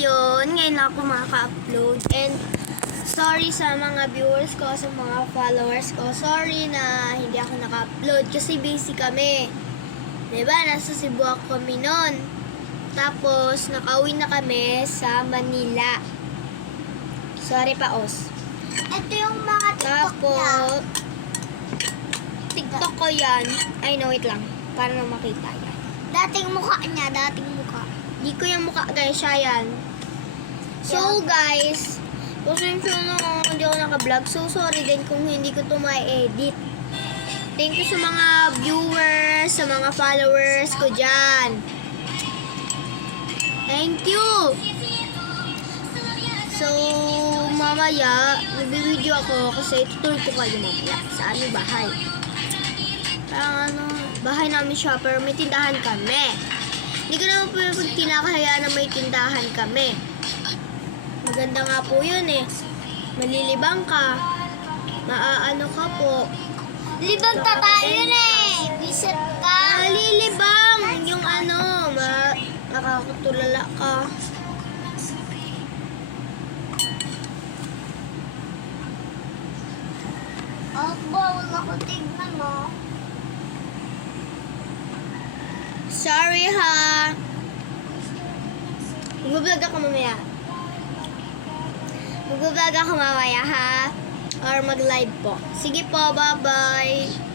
ngayon ako makaka-upload. And sorry sa mga viewers ko, sa mga followers ko. Sorry na hindi ako naka-upload kasi busy kami. Diba, nasa Cebu ako kami nun. Tapos, nakauwi na kami sa Manila. Sorry pa, Os. Ito yung mga TikTok niya. Tapos, TikTok ko yan. Ay, no, wait lang. Para na makita yan. Dating mukha niya, dating mukha. Di ko yung mukha, guys. Siya yan. So, guys, pasensya na kung hindi ako naka-vlog. So, sorry din kung hindi ko ito ma-edit. Thank you sa mga viewers, sa mga followers ko dyan. Thank you! So, mamaya, nagbibideo ako kasi tutur ko kayo mamaya sa aming bahay. Parang bahay namin siya, pero may tindahan kami. Hindi ko naman po yung kinakahayaan na may tindahan kami. Maganda nga po yun eh. Malilibang ka. Maaano ka po. Libang tayo yun eh. Visit ka. Malilibang! Yung makakatulala ka. Bawal ako tignan mo. Sorry ha. Mag-vlog ako mamaya. Mag-vlog ako mamaya ha. Or mag-live po. Sige po, bye-bye.